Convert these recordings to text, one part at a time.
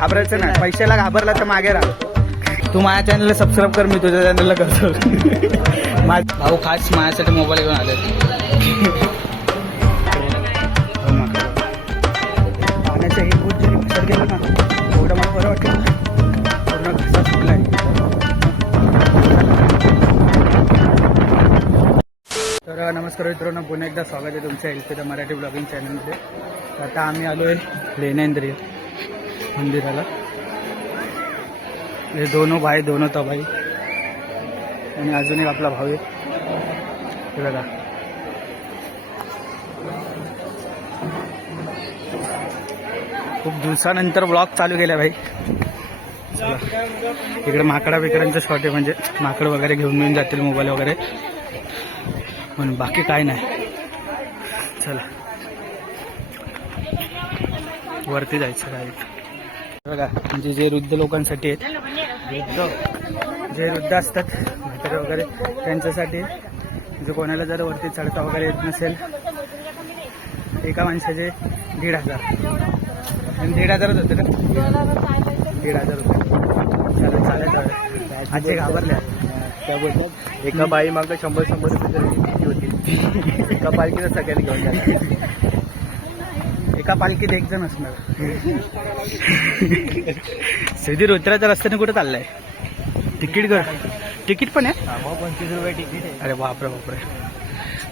घाबरायचं नाही, पैशाला घाबरला तर मागे राहा. तू माझ्या चॅनलला सबस्क्राईब कर, मी तुझ्या चॅनलला करतो. माझा भाऊ खास माझ्यासाठी मोबाईल घेऊन आले. पाण्याचं एक बोट जरी घसर गेलं ना एवढं मला बरं वाटतं. पूर्ण घसा सुटला आहे. तर नमस्कार मित्रांनो, पुन्हा एकदा स्वागत आहे तुमच्या एलपीच्या मराठी ब्लॉगिंग चॅनलमध्ये. आता आम्ही आलो आहे लेनेंद्रिय मंदिराला. हे दोनों भाई दोनों तबाई आणि अजून एक आपला भाऊ आहे. हे बघा, खूप दिवसानंतर ब्लॉग चालू केला भाई. चला, इकडे माकडा बिकडांचं शॉट आहे, म्हणजे माकड वगैरे घेऊन येऊन जातील मोबाईल वगैरे, म्हणून बाकी काय नाही. चला वरती जायचं डायरेक्ट. बघा, म्हणजे जे वृद्ध लोकांसाठी आहेत, जे वृद्ध असतात म्हातारे वगैरे त्यांच्यासाठी, म्हणजे कोणाला जर वरती चढता वगैरे येत नसेल, एका माणसाचे 1,500 आणि 1,500च होते ना, 1,500 रुपये. चला चालेल. आजी घाबरल्या त्या बोलतात एका बाई मागं 100-100 रुपये होती. एका पालखीला सगळ्यांनी घेऊन जाणार. एका पालखीत एक जण असणार. सिद्धीर उतरायच्या रस्त्याने कुठे चाललाय? तिकीट पण आहे? 25 रुपये तिकीट आहे. अरे बापरे बापरे,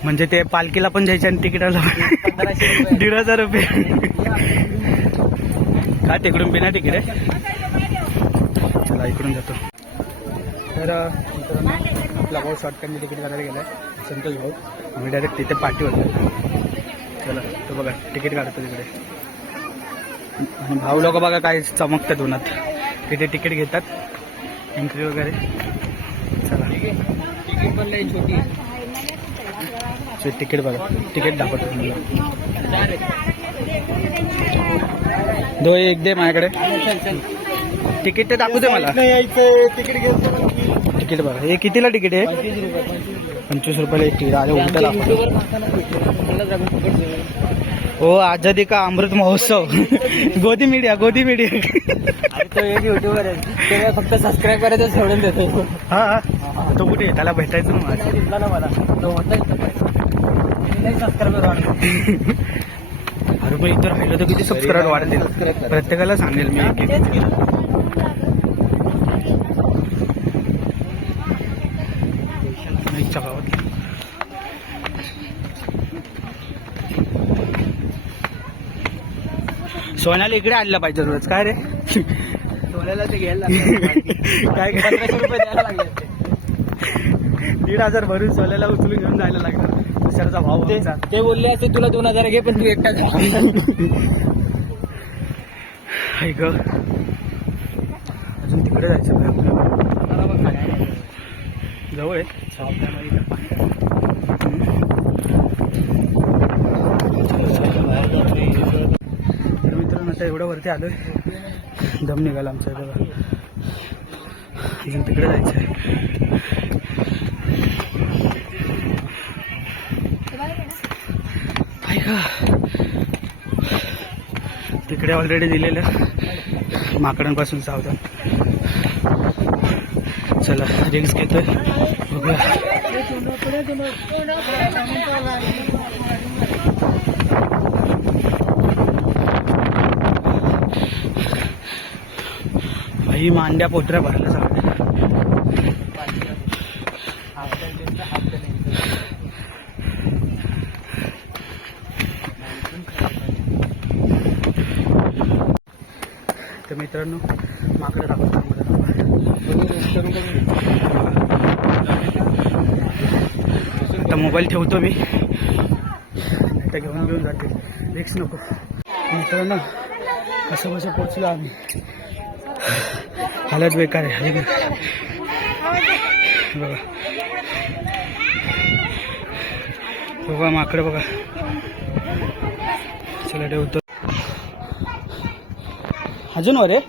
म्हणजे ते पालखीला पण जायचं आणि तिकीटाला 1,500 रुपये. का तिकडून बिना तिकीट आहे? चला इकडून जातो. तर आपला भाऊ शॉर्टकटने तिकीट काढायला गेला आहे, संतोष भाऊ. आम्ही डायरेक्ट तिथे पाठी होतो. चला तो बघा तिकीट काढतो तिकडे. आणि भाऊ लोक बघा काय चमकतात उन्हात, तिथे तिकीट घेतात एंट्री वगैरे. चला तिकीट पण लई छोटी आहे. तिकीट बघा, तिकीट दाखवतो तुम्हाला. दो एक दे माझ्याकडे. तिकीट ते दाखवू दे मला. तिकीट बघा, हे कितीला तिकीट आहे? 25 रुपयाला एक तिकीट. अरे उलट हो, आझादी का अमृत महोत्सव. गोदी मीडिया. तो एक युट्यूबर आहे, ते फक्त सबस्क्राईब करायचं सोडून देतो. हा तो कुठे आहे? त्याला भेटायचं ना मला. दिसला ना मला, तो सबस्क्राईबर वाढतो. अरे पण इतर राहिलं तर किती सबस्क्राईबर वाढतील, प्रत्येकाला सांगेल मी. एक गावात सोन्याला इकडे आणलं पाहिजे रोज. काय रे सोन्याला ते घ्यायला काय 1500 रुपये द्यायला लागले. 1,500 भरून सोन्याला उचलून घेऊन जायला लागलं. दुसऱ्याचा भाव ते बोलले असते तुला 2,000 घे, पण तू एकटा ऐक अजून तिकडे जायचं आपल्याला. जवळ आहे. तर मित्रांनो आता एवढं वरती आलोय, दम निघाला आमचा. बघा अजून तिकडे जायचं आहे. तिकडे ऑलरेडी दिलेलं माकडांपासून सावधान. चला रिक्स घेतोय, बघूया. भाई मांड्या पोटऱ्या भरल्या सगळ्या. तर मित्रांनो माकडं दाखवतो. आता मोबाईल ठेवतो मी, आता घेऊन जाते. रिक्स नको. मित्रांनो कसं पोचलो आम्ही. हालत बेकार आहे. बघा बघा माकडं बघा. चला ठेवतो. अजून वर आहे.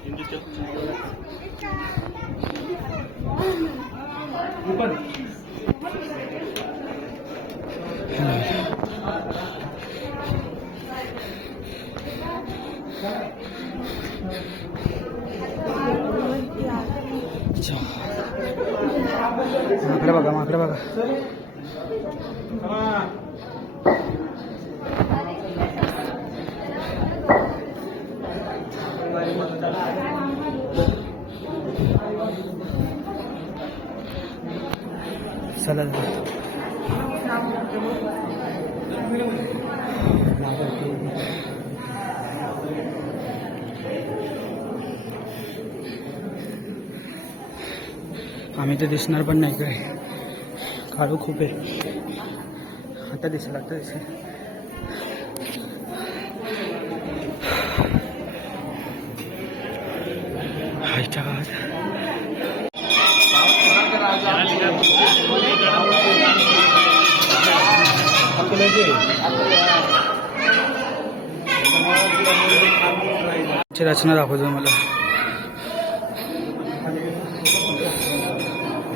अच्छा माकडे बघा माकडे बघा. चला आम्ही तर दिसणार पण नाही काय. काळू खूप आहे. आता दिसेल आता दिसेल. हायच्या गावात रचना दाखवतो मला.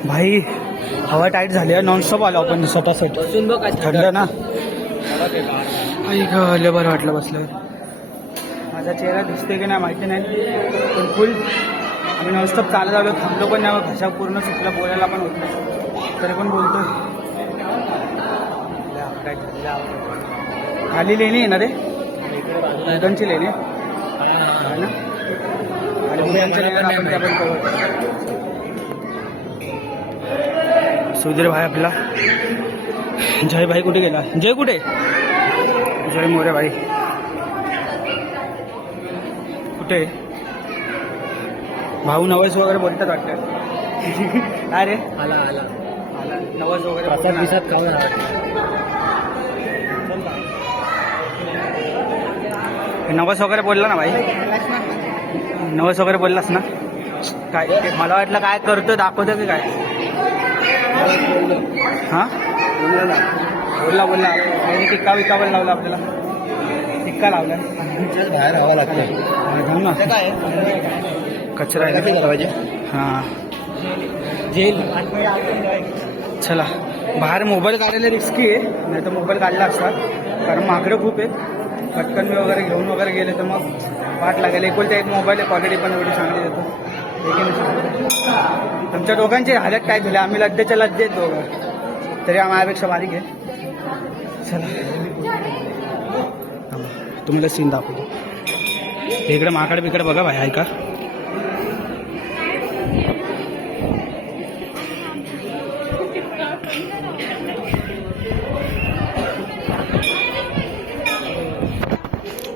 भाई हवा टाईट झाली आहे. नॉनस्टॉप आलो आपण स्वतःसाठी. थंड ना लय बरं वाटलं बसलं. माझा चेहरा दिसते की नाही माहिती नाही पण फुल आम्ही नॉनस्टॉप चालत आलो. थांबलो पण नाही. भाषा पूर्ण सुटलं. बोलायला पण होत नाही तरी पण बोलतोय. खाली लेणी आहे ना रे उदनची लेणी आहे ना. आणि उद्यांच्या लेण्याला आपण त्या पण करू. सुधीर भाई आपला. जय भाई कुठे गेला. जय कुठे. जय मोरे भाई कुठे. भाऊ नवस वगैरे बोलतात वाटतं. काय रे आला आला नवस वगैरे प्रसाद बिसाद खाऊन नवस वगैरे बोलला ना भाई. नवस वगैरे बोललास ना. काय मला वाटलं काय करतो दाखवतो की काय. हां बोलला बोलला. काही टिक्का विक्का पण लावला आपल्याला. टिक्का लावला. बाहेर हवा लागते ना कचरा आहे. हां जेल. चला बाहेर मोबाईल काढायला रिस्की आहे. नाही तर मोबाईल काढला असता कारण माकडं खूप आहे. पटकन मी वगैरे घेऊन वगैरे गेले तर मग वाट लागेल. एकुलता एक मोबाईल आहे. क्वालिटी पण एवढी चांगली देतो. तुमच्या दोघांची हालत काय झाली. आम्ही लद्देच्या लद्देत दोघं तरी माझ्यापेक्षा बारीक आहे. चला तुम्हाला सीन दाखवतो. इकडे माकड बिकड बघा भाई ऐका.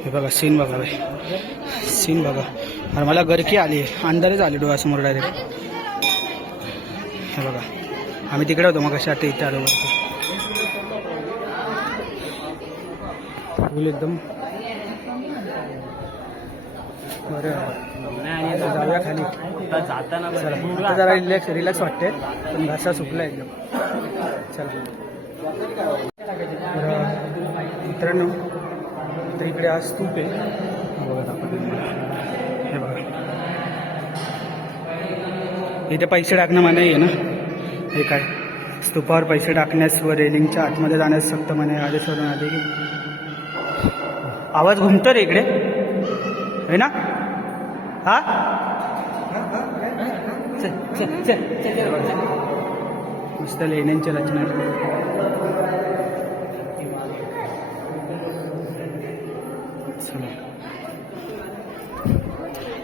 हे बघा सीन बघा भाई. सीन बघा. अरे मला गरकी आली आहे. अंधारच आली डोळ्यासमोर डायरेक्ट. हे बघा आम्ही तिकडे होतो मग कशा आता इथे आलो वरती. फुल एकदम बरं. जाऊया खाली. जाताना चला आता जरा रिलॅक्स वाटते पण घसा सुकला एकदम. चला मित्रांनो तर इकडे आज स्तूप आहे. हे बघा इथे पैसे टाकणं मनाई आहे ना. हे काय स्तूपावर पैसे टाकण्यास व रेलिंगच्या आतमध्ये जाण्यास सक्त म्हणे आदेश वरून आले की. आवाज घुमतो रे इकडे है ना. हा मस्त लेण्यांची रचना.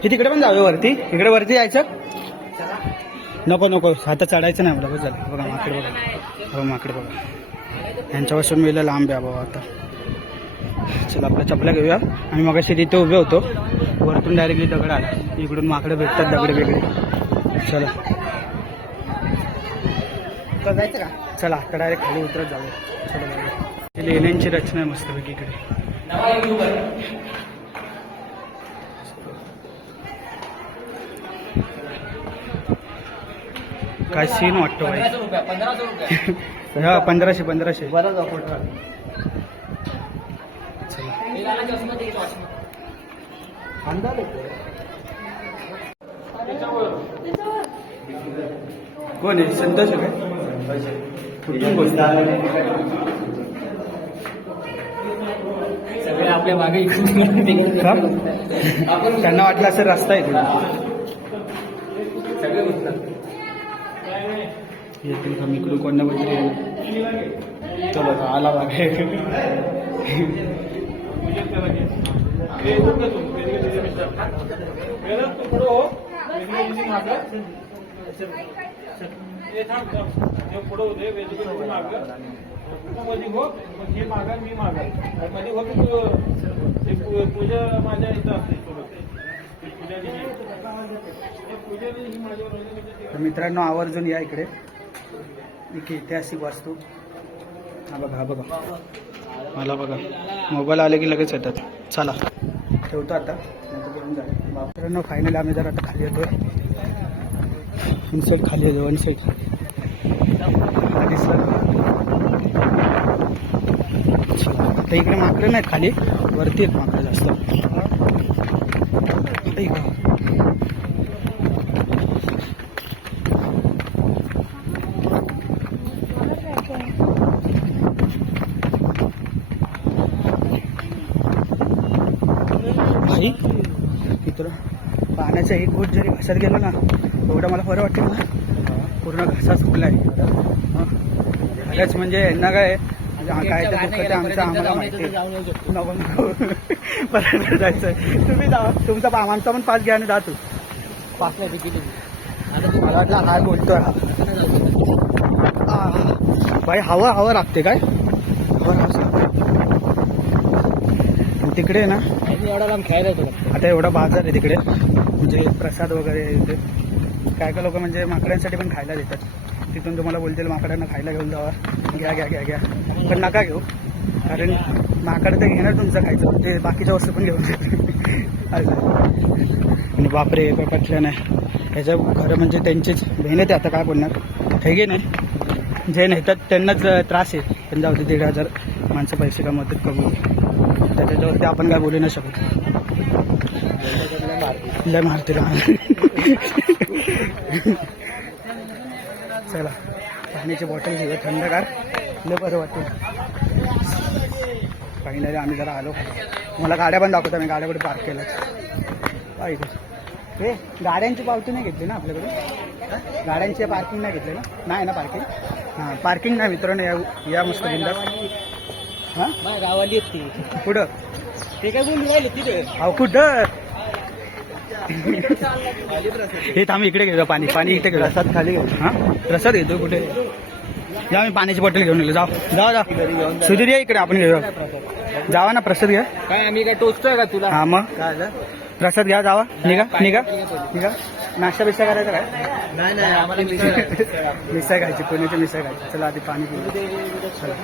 हे तिकडे पण जाऊया वरती. इकडे वरती जायचं. नको नको आता चढायचं नाही मला. बस झालं. बघा माकडे बघा. हो माकडे बघा. यांच्यापासून वेळेला लांब आहे बाबा आता. चला आपल्या चपल्या घेऊया. आम्ही मगाशी तिथे उभे होतो. वरतून डायरेक्टली दगड आला. इकडून माकडे भेटतात दगड वेगळे. चला जायचं का. चला आता डायरेक्ट खाली उतरत जाऊया. चला बघा लेण्यांची रचना आहे मस्तपैकी इकडे. काय सीन वाटतो भाई. 1500 हा 1500 बरं. कोण आहे. संतोष आहे काय. कुठून बोलता. सगळे आपल्या मागे त्यांना वाटलं असं रस्ता आहे सगळे येतील का मी इकडून कोणत्या मैत्री तो बघा आला बघा तर मित्रांनो आवर्जून या इकडे ऐतिहासिक वास्तू. हा बघा मला बघा मोबाईल आले की लगेच येतात. चला ठेवतो आता मित्रांनो. फायनली आम्ही जर आता खाली येतोय. इनसाईड खाली येतो वन साईड हा दिसला. आता इकडे माकडं नाहीत खाली वरती एक माकडं जास्त. भाई मित्र पाण्याचा एक घोट जरी घशात गेलो ना एवढं मला बरं वाटेल ना. पूर्ण घसा सुकला आहे खरंच. म्हणजे यांना काय काय तर दुःख ते आमचं आम्हाला माहिती नको परत जायचं. तुम्ही जा तुमचा आमचा पण पास घ्या आणि जा. तू पाच नाही किती मला वाटलं हा बोलतोय भाई. हवा लागते काय तिकडे ना. एवढा लांब खेळायला येतो. आता एवढा बाजार आहे तिकडे म्हणजे प्रसाद वगैरे येते. काय काय लोक म्हणजे माकडांसाठी पण खायला देतात. तिथून तुम्हाला बोलतील माकडांना खायला घेऊन जावा. घ्या पण नका घेऊ कारण माकड तर घेणार तुमचं खायचं ते बाकीच्या वस्तू पण घेऊन जाते. आणि बापरे काय कटलं नाही. ह्याच्या खरं म्हणजे त्यांचीच मेहनत आहे. आता काय बोलणार हे घे नाही जे नेतात त्यांनाच त्रास आहे. पण जाऊ दे 1,500 माणसं पैसे कमवतात कमी त्याच्यावरती आपण काय बोलू नाही शकत. लय मारतील. चला पाण्याची बॉटल घेऊया थंडगार लय बरं वाटेल. फायनली आम्ही जरा आलो. मला गाड्या पण दाखवतो. मी गाड्या कुठे पार्क केल्या पाहिजे. हे गाड्यांची पावती नाही घेतली ना आपल्याकडे. गाड्यांची पार्किंग नाही घेतली ना. नाही ना पार्किंग. हां पार्किंग नाही मित्रांनो. या मस्त बिंदास. हां गावाली ती कुठं ते काय बोलून राहिले तिथे. अहो कुठं हे आम्ही इकडे घेतो. पाणी इकडे घेऊ. प्रसाद खाली घेऊ. हां प्रसाद घेतो कुठे. जा मी पाण्याची बॉटल घेऊन येलो. जा सुधीर या इकडे आपण घेऊ. जावा ना प्रसाद घ्या. काय आम्ही काय टोचतोय का तुला. हां मग प्रसाद घ्या. जावा निघा. नाश्ता बिस्ता करायचा काय. नाही आम्हाला मिसळ खायची पुण्याची मिसळ खायची. चला आधी पाणी पिऊ. चला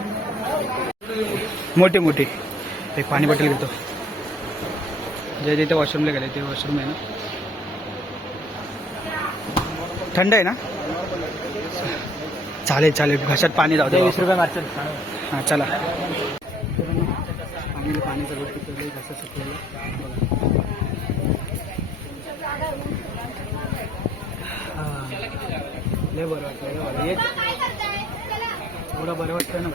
मोठी एक पाणी बॉटल घेतो. जे तिथे वॉशरूमला गेले ते वॉशरूम आहे ना. थंड आहे ना. चालेल घशात पाणी जाऊ दे. 20 रुपये मारतील. हां चला. आम्ही पाणीचा रोट पिकवलं घसा सुकलेलं. लय बरं वाटलं. एवढं बरं वाटतं ना.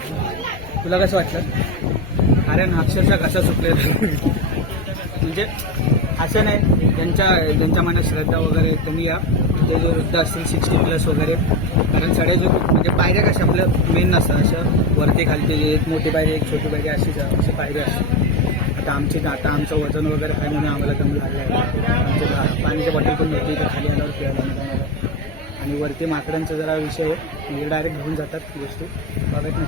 तुला कसं वाटलं. अरे ना अक्षरशः घसा सुकलेला. म्हणजे असं नाही ज्यांच्या मनात श्रद्धा वगैरे तुम्ही या. ते जे वृद्ध असतील 60+ वगैरे. कारण सगळे जो म्हणजे पायऱ्या कशा आपलं मेन नसतं. असं वरती खालते एक मोठी पायरी एक छोटी पायरी अशी पायरी असते. आता आमचं वजन वगैरे आहे म्हणून आम्हाला कमी लागलं आहे. आमच्या पाण्याच्या बॉटल पण नव्हती तर खाली आल्यावर प्यायला. आणि वरती माकडांचा जरा विषय आहे. म्हणजे डायरेक्ट घेऊन जातात गोष्टी बघत नाही.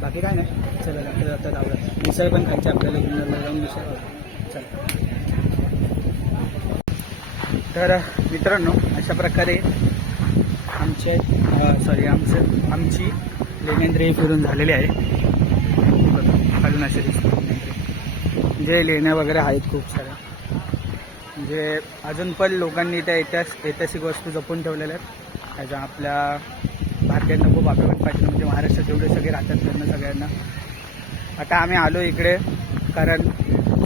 बाकी काय नाही. चला जाता जाऊया. मिसळ पण खायची आपल्याला. जुन्नरला जाऊन मिसळ. चला तर मित्रांनो अशा प्रकारे आमची लेण्याद्री फिरून झालेली आहे. अजून असे जे लेण्या वगैरे आहेत खूप साऱ्या. म्हणजे अजून पण लोकांनी त्या ऐतिहासिक वस्तू जपून ठेवलेल्या आहेत. त्याच्या आपल्या भारतीयांना खूप अभिमान पाहिजे. म्हणजे महाराष्ट्रात जेवढे सगळे राहतात त्यांना सगळ्यांना. आता आम्ही आलो इकडे कारण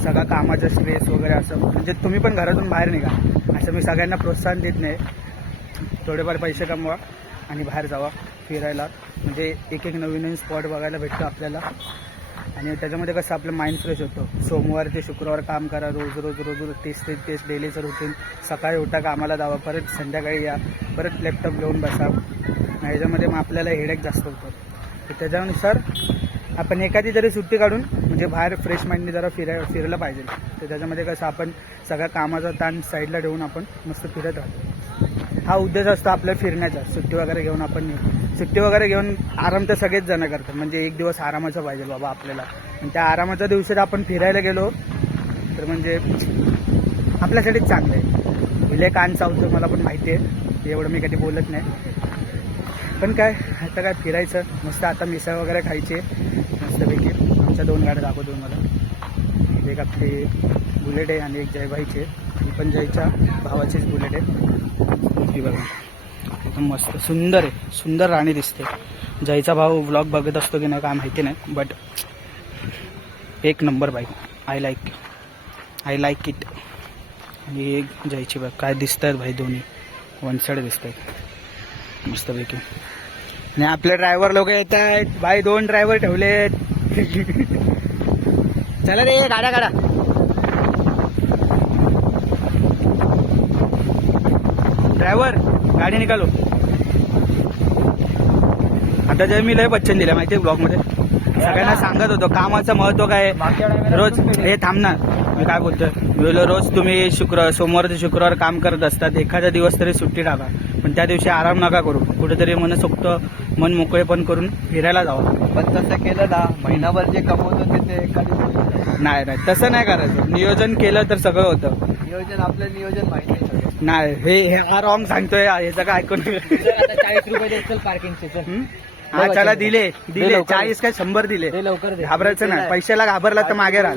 सगळा कामाचा स्ट्रेस वगैरे असं. म्हणजे तुम्ही पण घरातून बाहेर निघा असं मी सगळ्यांना प्रोत्साहन देत नाही. थोडेफार पैसे कमवा आणि बाहेर जावा फिरायला. म्हणजे एक नवीन स्पॉट बघायला भेटतो आपल्याला. आणि त्याच्यामध्ये कसं आपलं माइंड फ्रेश होतं. सोमवार ते शुक्रवार काम करा, रोज रोज रोज रोज तेच डेलीचं रुटीन. सकाळी उठा, कामाला जावा, परत संध्याकाळी या, परत लॅपटॉप घेऊन बसा. ह्याच्यामध्ये मग आपल्याला हेडेक जास्त होतं. तर त्याच्यानुसार आपण एखादी जरी सुट्टी काढून म्हणजे बाहेर फ्रेश माइंडने जरा फिरलं पाहिजे. तर त्याच्यामध्ये कसं आपण सगळ्या कामाचा ताण साईडला ठेवून आपण मस्त फिरत राहतो. हा उद्देश असतो आपल्या फिरण्याचा. सुट्टी वगैरे घेऊन आराम तर सगळेच जण करतात. म्हणजे एक दिवस आरामाचा पाहिजे बाबा आपल्याला. आणि त्या आरामाच्या दिवशी आपण फिरायला गेलो तर म्हणजे आपल्यासाठीच चांगलं आहे. विले कान चावतं मला पण माहिती आहे, एवढं मी कधी बोलत नाही. पण काय आता काय फिरायचं मस्त. आता मिसळ वगैरे खायची मस्तपैकी. आमच्या 2 गाड्या दाखवतो मला. एक आपली बुलेट आहे आणि एक जयभाईची आहे. ही पण जयच्या भावाचीच बुलेट आहे. ही बघा एकदम मस्त सुंदर आहे, सुंदर राणी दिसते. जयचा भाऊ व्लॉग बघत असतो की नाही काय माहिती नाही, बट एक number bike. I like it. आणि एक जयची बघ काय दिसत आहेत भाई, दोन्ही वन साईड दिसत आहेत मस्तपैकी. आणि आपले ड्रायव्हर लोक येत आहेत भाई. 2 ड्रायव्हर ठेवलेत. चला रे गाड्या काढा. ड्रायव्हर गाडी निकालो. आता जय मी लय बच्चन दिल्या माहिती आहे ब्लॉगमध्ये. सगळ्यांना सांगत होतो कामाचं महत्व काय. रोज हे थांब ना, मी काय बोलतोय. रोज तुम्ही सोमवार ते शुक्रवार काम करत असतात. एखादा दिवस तरी सुट्टी टाका, पण त्या दिवशी आराम नका करू. कुठेतरी मन मोकळे पण करून फिरायला जावं. पण तसं केलं ना, महिनाभर जे कमवतो ते एका दिवशी नाही तसं नाही करायचं. नियोजन केलं तर सगळं होतं. आपलं नियोजन माहिती आहे. नाही हे हा रॉंग सांगतोय. याचं काय ऐकून 40 रुपये देतील पार्किंगचे. हा चला दिले 40 काय 100 दिले. लवकर दे. घाबरायचं नाही. पैशाला घाबरला तर मागे राहा.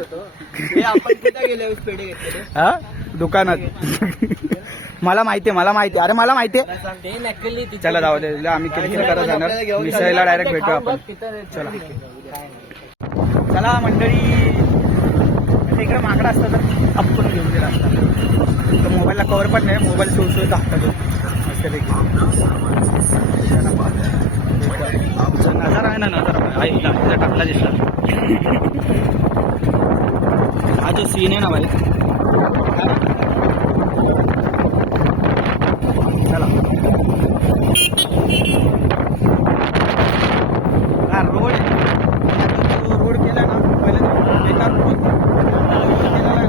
आपण कुठे गेले पेढे घेतले हा दुकानात. मला माहितीये. अरे मला माहितीये. चला जाऊ दे. आम्ही किरकिर करत जाणार. मिसळीला डायरेक्ट भेटू आपण. चला मंडळी. इकडे माकडा असतं तर आपण घेऊन गेला असता. मोबाईलला कव्हर पण नाही. मोबाईल सुळसुळीत हातात मस्तपैकी. नजारा आहे ना, नजारा आईला टाकला दिसला. हा जो सीन आहे ना भाई. चला हा रोड केला ना पहिले बेकार रोड केला ना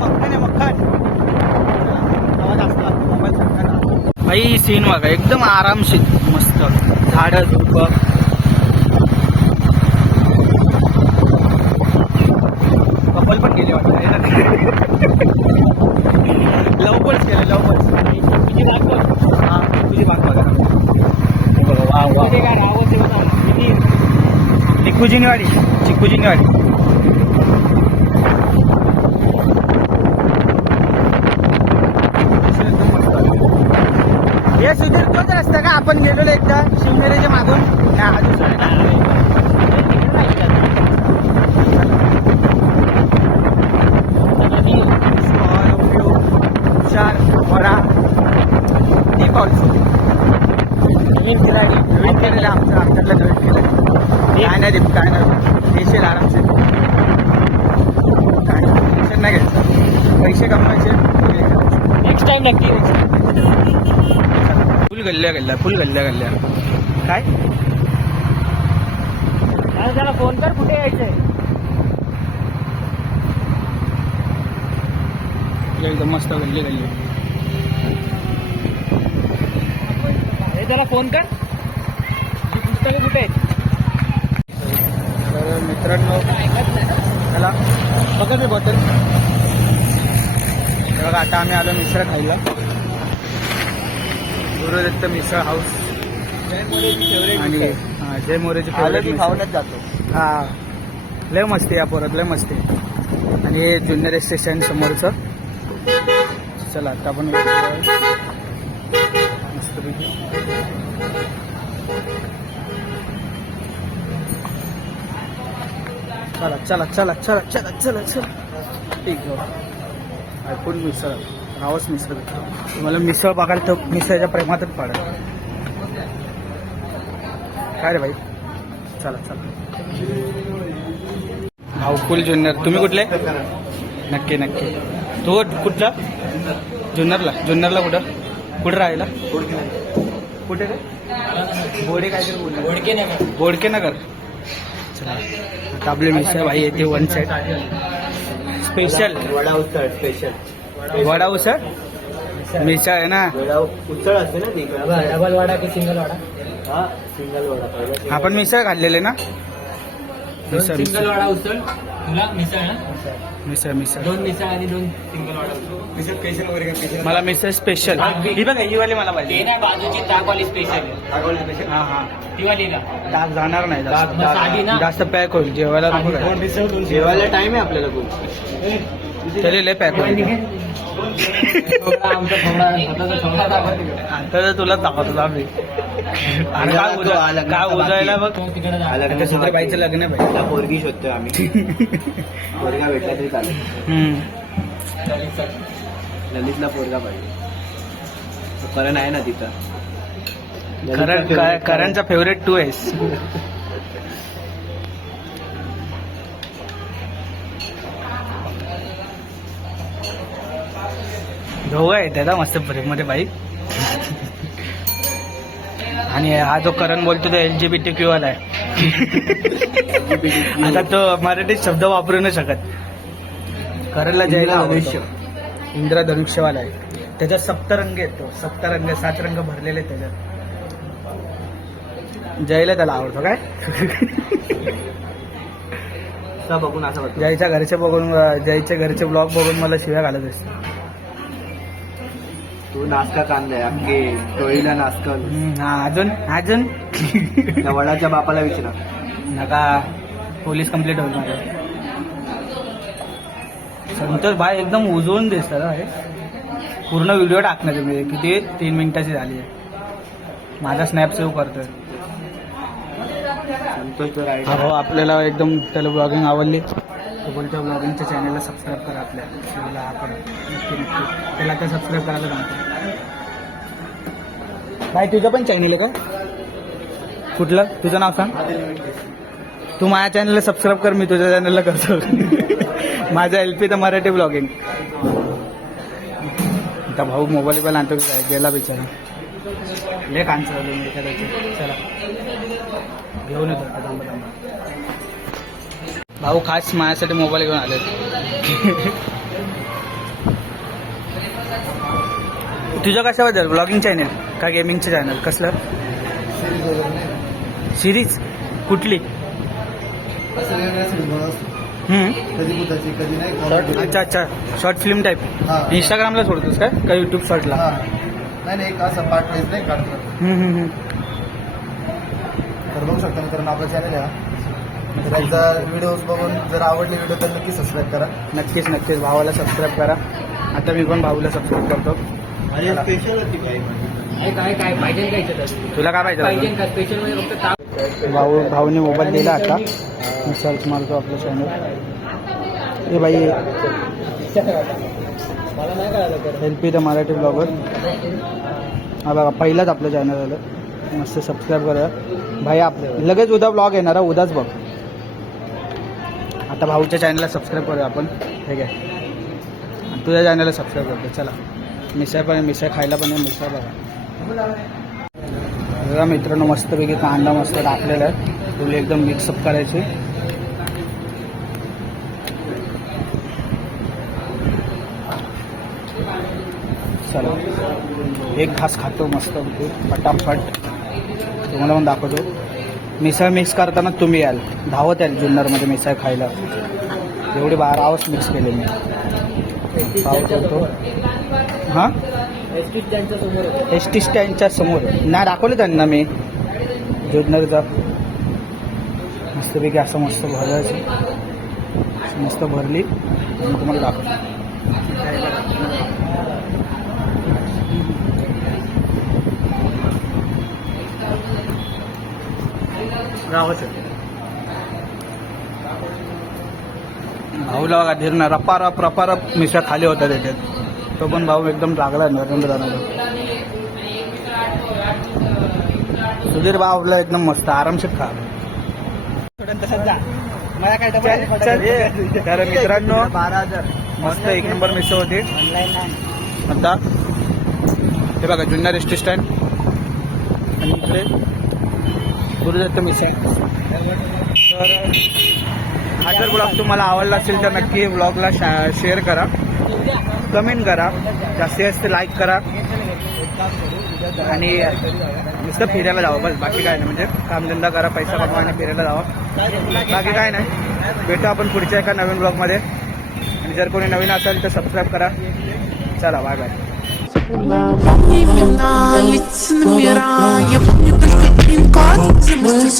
मक्खन आवाज असला मोबाईल भाई. सीन बघा एकदम आरामशीर मस्त. झाडं झुडपं. कपल पण गेले वाटतं. लवकरच केलं लवकरच. हा तुझी बाग बघा. चिक्कूजिनीवाडी. हे सुधीर तोच रस्ता का आपण गेलेलो एकदा शिवनेरीच्या मागून. हा दुसरा वडा ती फॉल्स नवीन केलेलं आमच्यातलं नवीन केलं. काय नाही देशील आरामशीर. काय टेन्शन नाही घ्यायचं. पैसे कमवायचे. नेक्स्ट टाइम नक्की. फुल गल्ल्या काय. त्याला फोन कर कुठे यायचंय. एकदम मस्त गल्ली. त्याला फोन कर. पुस्तकं कुठे आहेत. तर मित्रांनो चला बघा मी बॉटल. बघा आता आम्ही आलो मिसळ खायला. गुरुदत्त मिसळ हाऊस. आणि जय मोरेची फेवरेट खाऊनच जातो. हा लय मस्ती या पोरात लय मस्ती. आणि हे जुन्नर स्टेशन समोरचं. चला आता आपण मस्तपैकी. चला ठीक आहे. फुल मिसळ नावच मिसळ. तुम्हाला मिसळ बघायला तर मिसळच्या प्रेमातच पाडेल. काय रे भाई. चला हाऊफुल जुन्नर. तुम्ही कुठले? नक्की नक्की. तू कुठला? जुन्नरला कुठं राहिला? कुठे रे? बोडे काहीतरी बोलला. बोडके नगर. चला आता आपले मिसळ भाई येते वन साईड स्पेशल वडा उसळ स्पेशल. वडा उसळ मिसळ आहे ना. वडा उसळ असते ना ती. डबल वडा की सिंगल वडा? हा सिंगल वडा. आपण मिसळ खाल्लेले ना. मिसळ सिंगल वडा उसळ. तुला मिसळ ना? मिसळ 2 मिसळ आणि 2 सिंगल वडा उसळ. मिसळ स्पेशल वगैरे स्पेशल. मला मिसळ स्पेशल. ही बघा ही वाली मला पाहिजे. ते नाही बाजूची ताकवाली स्पेशल. ताकवाली स्पेशल. हा हा. ती वाली का? ताक जाणार नाही ताक मग साधी ना? जास्त पॅक होईल जेवायला नको काय. जेवायला टाइम आहे आपल्याला खूप. तरी लय पॅक होईल. तर तुला दाखवतो आम्ही. आणि काय उजायला बघ. आता सुंदरबाईचं लग्न आहे भाई. पोरगी शोधतोय आम्ही. पोरगा भेटला तरी चालेल. ललितला पोरगा पाहिजे. तो करण आहे ना तिथं. करणचा फेवरेट तू आहेस. दोघं आहे त्याला मस्त ब्रेकमध्ये बाईक. आणि हा जो करण बोलतो तो LGBTQ वाला आहे. आता तो मराठीत शब्द वापरू नाही शकत. करणला जयला इंद्रधनुष्यवाला आहे. त्याच्यात सप्तरंग येतो. 7 रंग भरलेले आहेत त्याच्यात. जयला त्याला आवडतो काय. बघून असं वाटतं. जयच्या घरचे ब्लॉग बघून मला शिव्या घालत असते. तू नाश्ता कांदा अख्खे टोळीला नाश्ता. हा अजून त्या वडाच्या बापाला विचारा. नका पोलीस कंप्लेंट होईल माझ्या. संतोष भाई एकदम उजळून दिसतात हे. पूर्ण व्हिडिओ टाकणार तुम्ही. किती 3 मिनिटाची झाली आहे. माझा स्नॅप सेव्ह करतोय संतोष. हो आपल्याला एकदम त्याला ब्लॉगिंग आवडली. तो बोलतो ब्लॉगिंगच्या चॅनलला सबस्क्राईब करा आपल्या. आपण नक्की त्याला आता सबस्क्राईब करायला सांगतो. भाई तुझं पण चॅनल आहे का? कुठलं तुझं नाव सांग. तू माझ्या चॅनलला सबस्क्राईब कर. मी तुझ्या चॅनलला करतो. माझा LP तर मराठी ब्लॉगिंग. आता भाऊ मोबाईल आणतो काय गेला बिचारा. लय कांच चला घेऊन येतो आता. भाऊ खास माझ्यासाठी मोबाईल घेऊन आले. तुझं कशाबद्दल ब्लॉगिंग चॅनल का गेमिंगचं चॅनल? कसलं सिरीज? कुठली? अच्छा शॉर्ट फिल्म टाईप. इंस्टाग्रामला सोडतोस काय का युट्यूब शॉर्टला? नाही असं पार्ट वाईज नाही काढतो. तर बघू शकता मित्रांनो आपला चॅनल आहे. त्यांचा व्हिडिओज बघून जर आवडले व्हिडिओ तर नक्की सबस्क्राईब करा. नक्कीच भावाला सबस्क्राईब करा. आता मी पण भाऊला सबस्क्राईब करतो. स्पेशल होती काय पाहिजे? तुला काय पाहिजे? स्पेशल म्हणजे फक्त भाऊने मोबाईल दिला आता. मी सर्च मारतो आपलं चॅनल. हे बाई मला नाही कळालं. LP the Marathi blogger. हा बघा पहिलाच आपलं चॅनल आलं. मस्त सबस्क्राईब करा भाई. आपलं लगेच उद्या ब्लॉग येणार. उद्याच बघ. आता भाऊच्या चॅनलला सबस्क्राईब करूया आपण. ठीक आहे. तुझ्या चॅनलला सबस्क्राईब करतो. चला मिसळ खायला पण आहे. मिसळ बघा मित्रांनो मस्तपैकी कांदा मस्त टाकलेला आहे. फुल एकदम मिक्सअप करायची. चला एक घास खातो मस्त फटाफट. तुम्हाला पण दाखवतो. मिसळ मिक्स करताना तुम्ही याल धावत याल जुन्नरमध्ये मिसळ खायला. एवढे 12 मिक्स केले मी. पाव करतो. हां ST स्टँडच्या समोर ना दाखवलं त्यांना मी जुन्नरचा. मस्तपैकी असं मस्त भरायचं. मस्त भरली आणि तुम्हाला दाखवतो. भाऊला बघा धीरणार रपारप मिसळ खाली होता त्याच्यात. तो पण भाऊ एकदम लागला नरेंद्र दादा. सुधीर भाऊला एकदम मस्त आरामशीर खा. तसंच जा. तर मित्रांनो 12,000 मस्त एक नंबर मिसळ होती. आता हे बघा जुन्नर एस टी स्टँड आणि इकडे गुरुदत्त मिसळ. तर हा जर ब्लॉग तुम्हाला आवडला असेल तर नक्की ब्लॉगला शेअर करा, कमेंट करा, जास्तीत जास्त लाईक करा आणि नुसतं फिरायला जावं बस, बाकी काय नाही. म्हणजे कामधंदा करा, पैसा कमवा आणि फिरायला जावं, बाकी काय नाही. भेटू आपण पुढच्या एका नवीन ब्लॉगमध्ये. आणि जर कोणी नवीन असेल तर सबस्क्राईब करा. चला बाय बाय. Имена лица номера, я помню только пин-код, замыслить